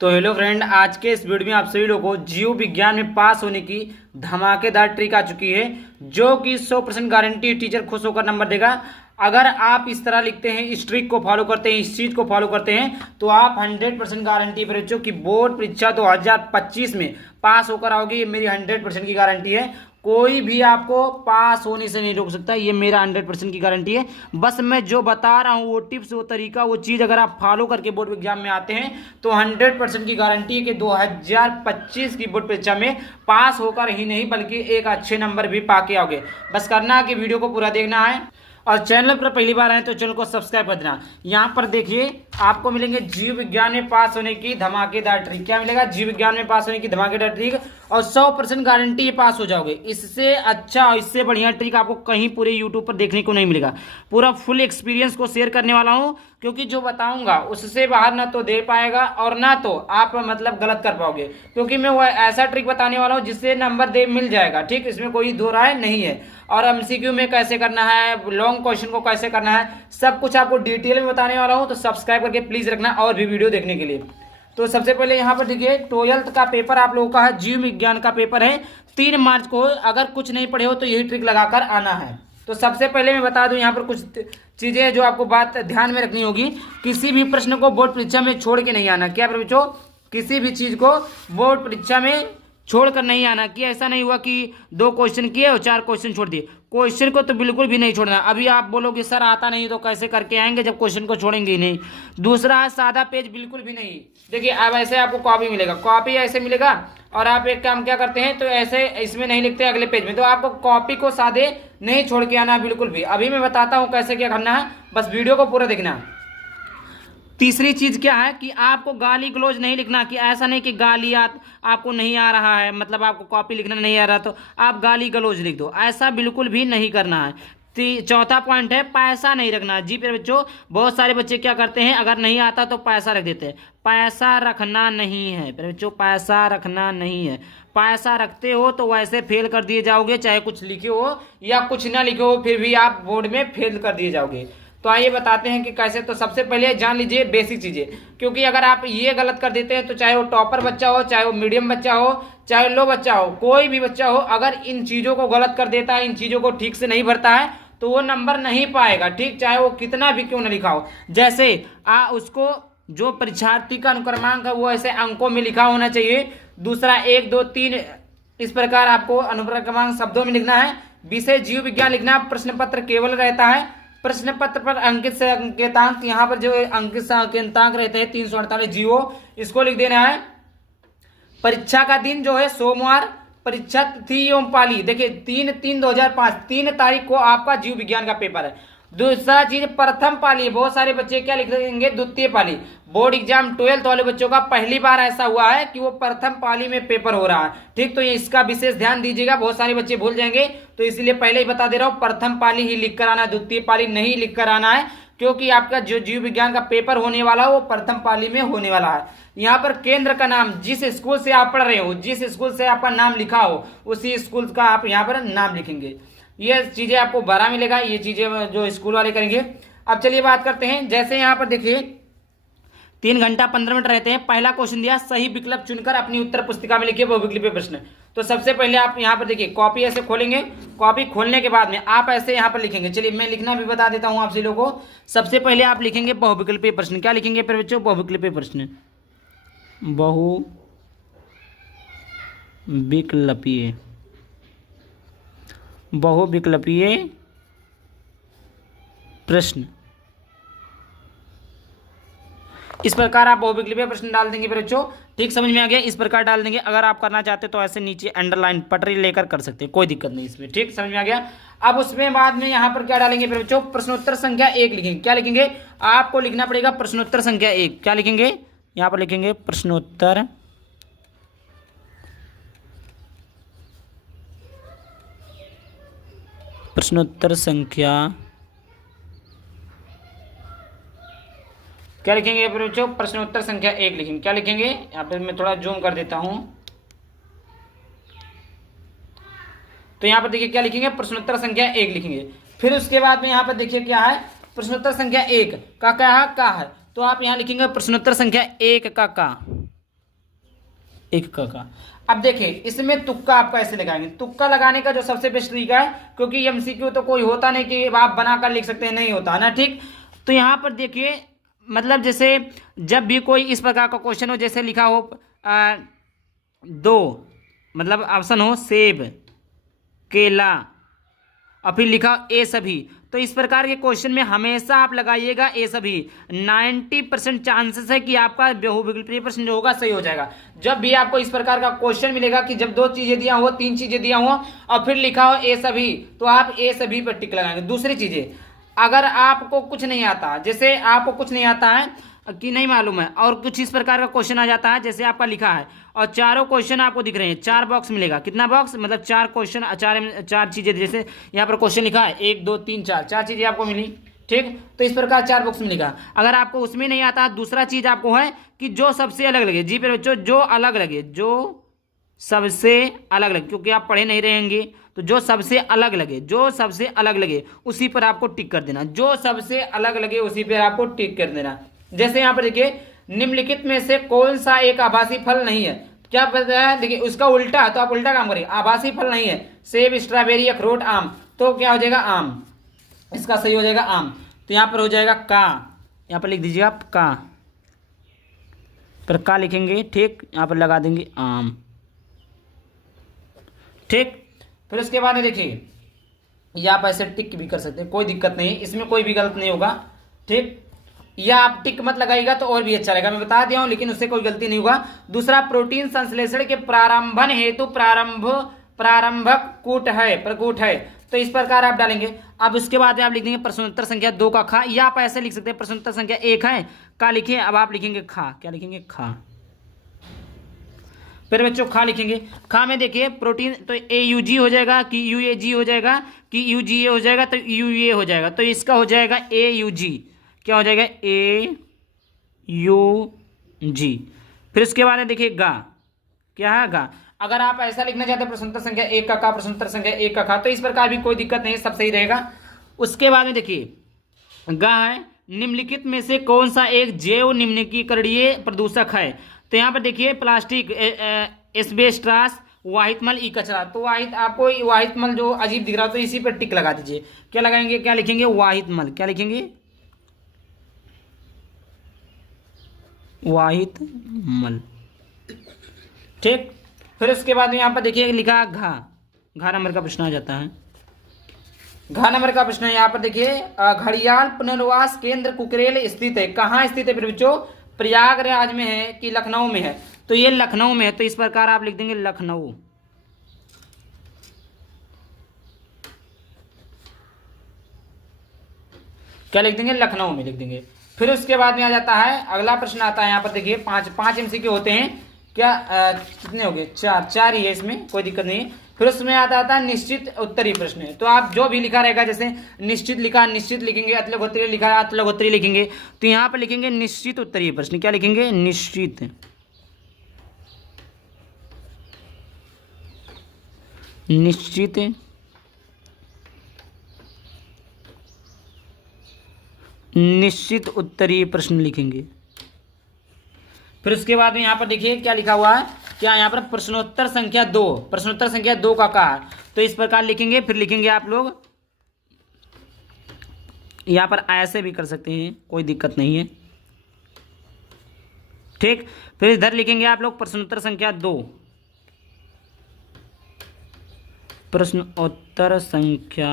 तो hello friend, आज के इस वीडियो में आप सभी लोगों को जीव विज्ञान में पास होने की धमाकेदार ट्रिक आ चुकी है, जो कि 100% गारंटी टीचर खुश होकर नंबर देगा। अगर आप इस तरह लिखते हैं, इस ट्रिक को फॉलो करते हैं, इस चीज को फॉलो करते हैं, तो आप 100% गारंटी पर बच्चों की बोर्ड परीक्षा 2025 में पास होकर आओगे। ये मेरी 100% की गारंटी है। कोई भी आपको पास होने से नहीं रोक सकता, ये मेरा 100% की गारंटी है। बस मैं जो बता रहा हूँ वो टिप्स, वो तरीका, वो चीज़ अगर आप फॉलो करके बोर्ड एग्जाम में आते हैं तो 100% की गारंटी है कि 2025 की बोर्ड परीक्षा में पास होकर ही नहीं बल्कि एक अच्छे नंबर भी पाके आओगे। बस करना है कि वीडियो को पूरा देखना है और चैनल पर पहली बार आए तो चैनल को सब्सक्राइब कर देना। यहाँ पर देखिए, आपको मिलेंगे जीव विज्ञान में पास होने की धमाकेदार ट्रिक। क्या मिलेगा? जीव विज्ञान में पास होने की धमाकेदार ट्रिक और 100% गारंटी ये पास हो जाओगे। इससे अच्छा और इससे बढ़िया ट्रिक आपको कहीं पूरे यूट्यूब पर देखने को नहीं मिलेगा। पूरा फुल एक्सपीरियंस को शेयर करने वाला हूँ, क्योंकि जो बताऊंगा उससे बाहर ना तो दे पाएगा और ना तो आप मतलब गलत कर पाओगे, क्योंकि मैं वो ऐसा ट्रिक बताने वाला हूँ जिससे नंबर दे मिल जाएगा। ठीक, इसमें कोई दो राय नहीं है। और एमसीक्यू में कैसे करना है, लॉन्ग क्वेश्चन को कैसे करना है, सब कुछ आपको डिटेल में बताने वाला हूँ। तो सब्सक्राइब करके प्लीज रखना और भी वीडियो देखने के लिए। तो सबसे पहले यहाँ पर देखिए, 12th का पेपर आप लोगों का है, जीव विज्ञान का पेपर है 3 मार्च को। अगर कुछ नहीं पढ़े हो तो यही ट्रिक लगाकर आना है। तो सबसे पहले मैं बता दूं यहाँ पर कुछ चीजें जो आपको बात ध्यान में रखनी होगी। किसी भी प्रश्न को बोर्ड परीक्षा में छोड़ के नहीं आना। क्या बच्चों? किसी भी चीज को बोर्ड परीक्षा में छोड़कर नहीं आना। कि ऐसा नहीं हुआ कि 2 क्वेश्चन किए और 4 क्वेश्चन छोड़ दिए। क्वेश्चन को तो बिल्कुल भी नहीं छोड़ना। अभी आप बोलोगे सर आता नहीं तो कैसे करके आएंगे जब क्वेश्चन को छोड़ेंगे ही नहीं। दूसरा, सादा पेज बिल्कुल भी नहीं। देखिए, अब ऐसे आपको कॉपी मिलेगा, कॉपी ऐसे मिलेगा और आप एक काम क्या करते हैं तो ऐसे इसमें नहीं लिखते अगले पेज में, तो आपको कॉपी को सादे नहीं छोड़ के आना बिल्कुल भी। अभी मैं बताता हूँ कैसे क्या करना है, बस वीडियो को पूरा देखना। तीसरी चीज क्या है कि आपको गाली गलौज नहीं लिखना। कि ऐसा नहीं कि गाली आपको नहीं आ रहा है, मतलब आपको कॉपी लिखना नहीं आ रहा तो आप गाली गलौज लिख दो, ऐसा बिल्कुल भी नहीं करना है। चौथा पॉइंट है, पैसा नहीं रखना। जी पे बच्चों, बहुत सारे बच्चे क्या करते हैं, अगर नहीं आता तो पैसा रख देते हैं। पैसा रखना नहीं है बच्चों, पैसा रखना नहीं है। पैसा रखते हो तो वैसे फेल कर दिए जाओगे, चाहे कुछ लिखे हो या कुछ ना लिखे हो, फिर भी आप बोर्ड में फेल कर दिए जाओगे। तो आइए बताते हैं कि कैसे। तो सबसे पहले जान लीजिए बेसिक चीजें, क्योंकि अगर आप ये गलत कर देते हैं तो चाहे वो टॉपर बच्चा हो, चाहे वो मीडियम बच्चा हो, चाहे लो बच्चा हो, कोई भी बच्चा हो, अगर इन चीजों को गलत कर देता है, इन चीजों को ठीक से नहीं भरता है तो वो नंबर नहीं पाएगा। ठीक, चाहे वो कितना भी क्यों ना लिखा हो। जैसे उसको जो परीक्षार्थी का अनुक्रमांक है वो ऐसे अंकों में लिखा होना चाहिए। दूसरा 1 2 3 इस प्रकार आपको अनुक्रमांक शब्दों में लिखना है। विषय जीव विज्ञान लिखना। प्रश्न पत्र केवल रहता है, प्रश्न पत्र पर अंकित से अंकेतांक, यहाँ पर जो अंकित से अंकेतांक रहते हैं 348 जीरो, इसको लिख देना है। परीक्षा का दिन जो है सोमवार, परीक्षा तिथि एवं पाली। देखिए 3/3/2005 3 तारीख को आपका जीव विज्ञान का पेपर है। दूसरा चीज, प्रथम पाली। बहुत सारे बच्चे क्या लिख देंगे, द्वितीय पाली। बोर्ड एग्जाम 12th वाले बच्चों का पहली बार ऐसा हुआ है कि वो प्रथम पाली में पेपर हो रहा है। ठीक, तो ये इसका विशेष ध्यान दीजिएगा, बहुत सारे बच्चे भूल जाएंगे, तो इसलिए पहले ही बता दे रहा हूँ, प्रथम पाली ही लिख कर आना है, द्वितीय पाली नहीं लिख कर आना है, क्योंकि आपका जो जीव विज्ञान का पेपर होने वाला है वो प्रथम पाली में होने वाला है। यहाँ पर केंद्र का नाम, जिस स्कूल से आप पढ़ रहे हो, जिस स्कूल से आपका नाम लिखा हो, उसी स्कूल का आप यहाँ पर नाम लिखेंगे। ये चीजें आपको 12 मिलेगा, ये चीजें जो स्कूल वाले करेंगे। अब चलिए बात करते हैं। जैसे यहाँ पर देखिए 3 घंटा 15 मिनट रहते हैं। पहला क्वेश्चन दिया, सही विकल्प चुनकर अपनी उत्तर पुस्तिका में लिखिए बहुविकल्पीय प्रश्न। तो सबसे पहले आप यहाँ पर देखिए, कॉपी ऐसे खोलेंगे। कॉपी खोलने के बाद में आप ऐसे यहाँ पर लिखेंगे। चलिए मैं लिखना भी बता देता हूँ आप लोगों को। सबसे पहले आप लिखेंगे बहुविकल्पीय प्रश्न। क्या लिखेंगे फिर बच्चों? बहुविकल्पीय प्रश्न। बहुविकल्पीय प्रश्न। इस प्रकार आप बहुविकल्पीय प्रश्न डाल देंगे बच्चों। ठीक, समझ में आ गया? इस प्रकार डाल देंगे। अगर आप करना चाहते तो ऐसे नीचे अंडरलाइन पटरी लेकर कर सकते हैं, कोई दिक्कत नहीं इसमें। ठीक, समझ में आ गया? अब उसमें बाद में यहाँ पर क्या डालेंगे बच्चों? प्रश्नोत्तर संख्या 1 लिखेंगे। क्या लिखेंगे? आपको लिखना पड़ेगा प्रश्नोत्तर संख्या 1। क्या लिखेंगे? यहाँ पर लिखेंगे प्रश्नोत्तर संख्या, क्या लिखेंगे बच्चों? प्रश्नोत्तर संख्या 1 लिखेंगे। क्या लिखेंगे? यहाँ पे मैं थोड़ा जूम कर देता हूं। तो यहाँ पर देखिए क्या लिखेंगे? प्रश्नोत्तर संख्या 1 लिखेंगे। फिर उसके बाद में यहाँ पर देखिए क्या है, प्रश्नोत्तर संख्या 1 का क्या है, तो आप यहाँ लिखेंगे प्रश्नोत्तर संख्या 1 का। एक का। अब देखिए इसमें तुक्का आपका ऐसे लगाएंगे। तुक्का लगाने का जो सबसे बेस्ट तरीका है, क्योंकि एमसीक्यू तो कोई होता नहीं कि आप बनाकर लिख सकते हैं, नहीं होता ना, ठीक। तो यहाँ पर देखिए मतलब जैसे जब भी कोई इस प्रकार का क्वेश्चन हो, जैसे लिखा हो दो, मतलब ऑप्शन हो सेब, केला और फिर लिखा ए सभी, तो इस प्रकार के क्वेश्चन में हमेशा आप लगाइएगा ए सभी। 90% चांसेस है कि आपका बहुविकल्पीय प्रश्न जो होगा सही हो जाएगा। जब भी आपको इस प्रकार का क्वेश्चन मिलेगा कि जब 2 चीजें दिया हो, 3 चीजें दिया हो और फिर लिखा हो ए सभी, तो आप ए सभी पर टिक लगाएंगे। दूसरी चीजें, अगर आपको कुछ नहीं आता, जैसे आपको कुछ नहीं आता है कि नहीं मालूम है और कुछ इस प्रकार का क्वेश्चन आ जाता है, जैसे आपका लिखा है और चारों क्वेश्चन आपको दिख रहे हैं, 4 बॉक्स मिलेगा। कितना बॉक्स, मतलब 4 क्वेश्चन, 4 चीजें, जैसे यहाँ पर क्वेश्चन लिखा है 1 2 3 4 चीजें आपको मिली, ठीक। तो इस प्रकार 4 बॉक्स मिलेगा। अगर आपको उसमें नहीं आता, दूसरा चीज आपको है कि जो सबसे अलग लगे, जी पे बच्चों, जो अलग लगे, जो सबसे अलग लगे, क्योंकि आप पढ़े नहीं रहेंगे, तो जो सबसे अलग लगे, जो सबसे अलग लगे उसी पर आपको टिक कर देना। जो सबसे अलग लगे उसी पर आपको टिक कर देना। जैसे यहाँ पर देखिए, निम्नलिखित में से कौन सा एक आभासी फल नहीं है, क्या बताया, देखिए उसका उल्टा है, तो आप उल्टा काम करिए। आभासी फल नहीं है, सेब, स्ट्रॉबेरी, अखरोट, आम, तो क्या हो जाएगा, आम। इसका सही हो जाएगा आम। तो यहाँ पर हो जाएगा का, यहाँ पर लिख दीजिए आप का, पर का लिखेंगे, ठीक। यहाँ पर लगा देंगे आम, ठीक। फिर उसके बाद में देखिए, या आप ऐसे टिक भी कर सकते हैं, कोई दिक्कत नहीं, इसमें कोई भी गलत नहीं होगा, ठीक। या आप टिक मत लगाइएगा तो और भी अच्छा रहेगा, मैं बता दिया हूं, लेकिन उससे कोई गलती नहीं होगा। दूसरा, प्रोटीन संश्लेषण के प्रारंभन हेतु प्रारंभक कूट है, प्रकूट है, तो इस प्रकार आप डालेंगे। अब उसके बाद आप लिख देंगे प्रश्नोत्तर संख्या 2 का खा, या आप ऐसे लिख सकते हैं प्रश्नोत्तर संख्या 1 है का लिखिए, अब आप लिखेंगे खा, क्या लिखेंगे, खा। फिर बच्चों खा लिखेंगे। खा में देखिए प्रोटीन, तो AUG हो जाएगा कि UAG हो जाएगा कि UGA हो जाएगा, तो UA हो जाएगा, तो इसका हो जाएगा AUG, क्या हो जाएगा, AUG। फिर उसके बाद में देखिए गा, क्या है, गा। अगर आप ऐसा लिखना चाहते हैं प्रश्नोत्तर संख्या 1 का का, प्रश्नोत्तर संख्या 1 का खा, तो इस प्रकार भी कोई दिक्कत नहीं है, सब सही रहेगा। उसके बाद में देखिए गा है, निम्नलिखित में से कौन सा एक जैव निम्नकीकरणीय प्रदूषक है, तो यहाँ पर देखिए प्लास्टिक, एस्बेस्टॉस, वाहित मल, ई कचरा। तो वाहित, आपको वाहित मल जो अजीब दिख रहा हो तो इसी पर टिक लगा दीजिए। क्या लगाएंगे, क्या लिखेंगे, वाहित मल, क्या लिखेंगे, वाहित मल, ठीक। फिर उसके बाद में यहाँ पर देखिए लिखा घा, घा नंबर का प्रश्न आ जाता है। घा नंबर का प्रश्न है, यहाँ पर देखिए घड़ियाल पुनर्वास केंद्र कुकरेल स्थित है, कहाँ स्थित है फिर बच्चों, प्रयागराज में है कि लखनऊ में है, तो ये लखनऊ में है, तो इस प्रकार आप लिख देंगे लखनऊ, क्या लिख देंगे, लखनऊ में लिख देंगे। फिर उसके बाद में आ जाता है अगला प्रश्न आता है, यहाँ पर देखिए 5 MCQ होते हैं, क्या कितने हो गए, 4 ही है, इसमें कोई दिक्कत नहीं है। फिर उसमें आता है निश्चित उत्तरीय प्रश्न है, तो आप जो भी लिखा रहेगा, जैसे निश्चित लिखा, निश्चित लिखेंगे, अतलगोत्रीय लिखा, अतलगोत्रीय लिखेंगे, तो यहाँ पर लिखेंगे निश्चित उत्तरीय प्रश्न, क्या लिखेंगे, निश्चित, निश्चित निश्चित उत्तरीय प्रश्न लिखेंगे। फिर उसके बाद में यहाँ पर देखिए क्या लिखा हुआ है, क्या यहाँ पर प्रश्नोत्तर संख्या 2, प्रश्नोत्तर संख्या 2 का कार, तो इस प्रकार लिखेंगे। फिर लिखेंगे आप लोग, यहाँ पर ऐसे भी कर सकते हैं, कोई दिक्कत नहीं है, ठीक। फिर इधर लिखेंगे आप लोग प्रश्नोत्तर संख्या 2, प्रश्नोत्तर संख्या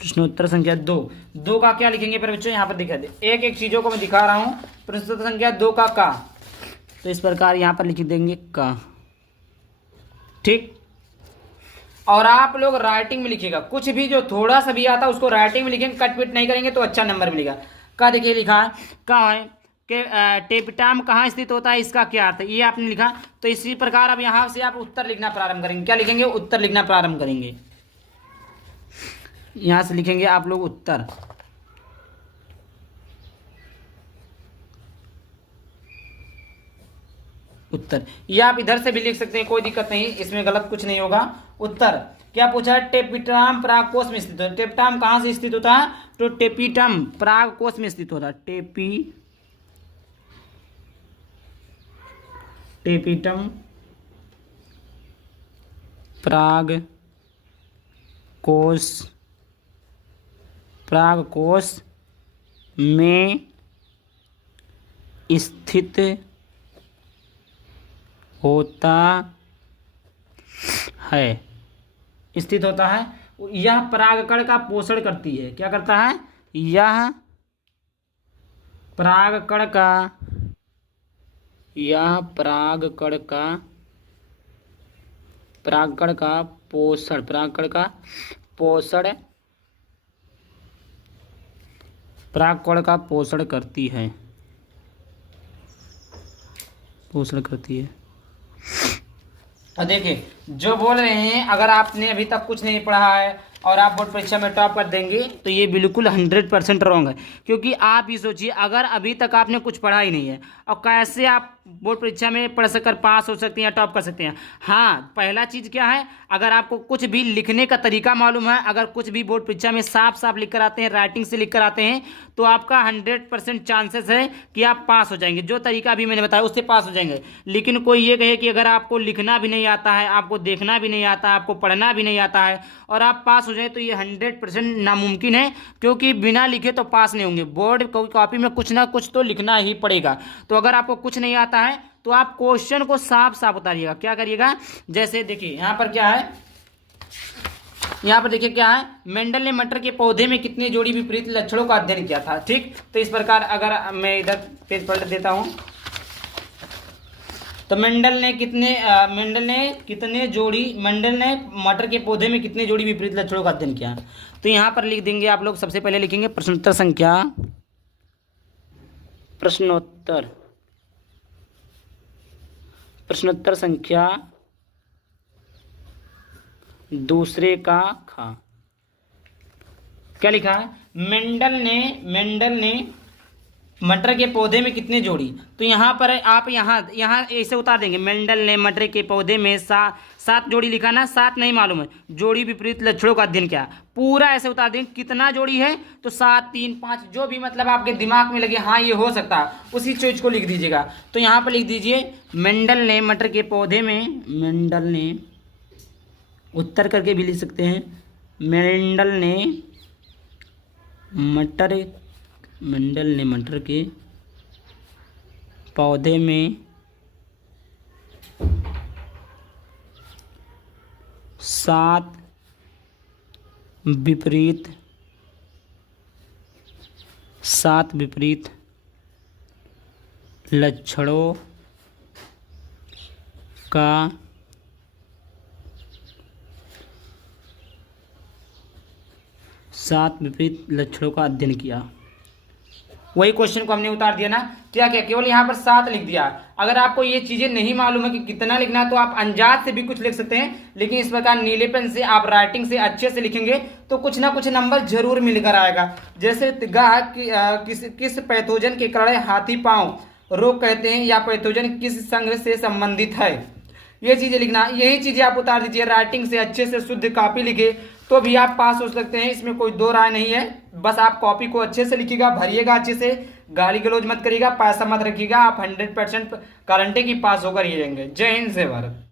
प्रश्नोत्तर संख्या 2 का क्या लिखेंगे फिर बच्चों, यहाँ पर दिखा दे, एक एक चीजों को मैं दिखा रहा हूं। प्रश्नोत्तर संख्या 2 का, तो इस प्रकार यहाँ पर लिख देंगे का, ठीक। और आप लोग राइटिंग में लिखिएगा, कुछ भी जो थोड़ा सा भी आता है उसको राइटिंग में लिखेंगे, कट पिट नहीं करेंगे तो अच्छा नंबर मिलेगा। का देखिए लिखा है, का है कि टेपिटाम कहाँ स्थित होता है, इसका क्या अर्थ है, ये आपने लिखा। तो इसी प्रकार अब यहाँ से आप उत्तर लिखना प्रारंभ करेंगे, क्या लिखेंगे, उत्तर लिखना प्रारंभ करेंगे। यहां से लिखेंगे आप लोग उत्तर, उत्तर, या आप इधर से भी लिख सकते हैं, कोई दिक्कत नहीं, इसमें गलत कुछ नहीं होगा, उत्तर। क्या पूछा है? टेपिटम पराग कोश में स्थित होता है। टेपिटम कहाँ से स्थित होता है? तो टेपिटम पराग कोश में स्थित होता है। टेपिटम पराग कोश में स्थित होता है। यह परागकण का पोषण करती है। क्या करता है? यह परागकण का पोषण करती है। और देखिए जो बोल रहे हैं, अगर आपने अभी तक कुछ नहीं पढ़ा है और आप बोर्ड परीक्षा में टॉप कर देंगे तो ये बिल्कुल 100% रॉन्ग है। क्योंकि आप ही सोचिए, अगर अभी तक आपने कुछ पढ़ा ही नहीं है और कैसे आप बोर्ड परीक्षा में पढ़ कर पास हो सकते हैं या टॉप कर सकते हैं। हाँ, पहला चीज़ क्या है, अगर आपको कुछ भी लिखने का तरीका मालूम है, अगर कुछ भी बोर्ड परीक्षा में साफ साफ लिख कर आते हैं, राइटिंग से लिख कर आते हैं, तो आपका 100% चांसेस है कि आप पास हो जाएंगे। जो तरीका भी मैंने बताया उससे पास हो जाएंगे। लेकिन कोई ये कहे कि अगर आपको लिखना भी नहीं आता है, आपको देखना भी नहीं आता, आपको पढ़ना भी नहीं आता है और आप पास हो जाए, तो ये 100% नामुमकिन है। क्योंकि बिना लिखे तो पास नहीं होंगे। बोर्ड कॉपी में कुछ ना कुछ तो लिखना ही पड़ेगा। तो अगर आपको कुछ नहीं आता है तो आप क्वेश्चन को साफ साफ उतारिएगा। क्या करिएगा? जैसे देखिए यहाँ पर क्या है, यहाँ पर देखिए क्या है, मेंडल ने मटर के पौधे में कितने जोड़ी विपरीत लक्षणों का अध्ययन किया था। ठीक, तो इस प्रकार अगर मैं इधर पेज पलट देता हूं, तो मेंडल ने मटर के पौधे में कितने जोड़ी विपरीत लक्षणों का अध्ययन किया। तो यहाँ पर लिख देंगे आप लोग, सबसे पहले लिखेंगे प्रश्नोत्तर संख्या दूसरे का खा। क्या लिखा है? मेंडल ने मटर के पौधे में कितने जोड़ी। तो यहाँ पर आप यहाँ ऐसे उतार देंगे, मेंडल ने मटर के पौधे में 7 जोड़ी लिखा ना, 7 नहीं मालूम है, जोड़ी विपरीत लक्षणों का अध्ययन किया। पूरा ऐसे उतार देंगे, कितना जोड़ी है तो 7, 3, 5, जो भी मतलब आपके दिमाग में लगे, हाँ ये हो सकता है, उसी चीज को लिख दीजिएगा। तो यहाँ पर लिख दीजिए, मेंडल ने मटर के पौधे में, मेंडल ने उत्तर करके भी लिख सकते हैं, मेंडल ने मटर के पौधे में 7 विपरीत लक्षणों का अध्ययन किया। वही क्वेश्चन को हमने उतार दिया ना। क्या केवल यहाँ पर 7 लिख दिया। अगर आपको ये चीजें नहीं मालूम है कि कितना लिखना है तो आप अंदाज से भी कुछ लिख सकते हैं, लेकिन इस प्रकार नीले पेन से आप राइटिंग से अच्छे से लिखेंगे तो कुछ ना कुछ नंबर जरूर मिलकर आएगा। जैसे किस पैथोजन के कारण हाथी पांव रोग कहते हैं, या पैथोजन किस संघ से संबंधित है, ये चीजें लिखना। यही चीजें आप उतार दीजिए, राइटिंग से अच्छे से शुद्ध कॉपी लिखे तो भी आप पास हो सकते हैं। इसमें कोई दो राय नहीं है। बस आप कॉपी को अच्छे से लिखिएगा, भरिएगा अच्छे से, गाली गलौज मत करिएगा, पैसा मत रखिएगा। आप 100% गारंटी की पास होकर ही रहेंगे। जय हिंद, जय भारत।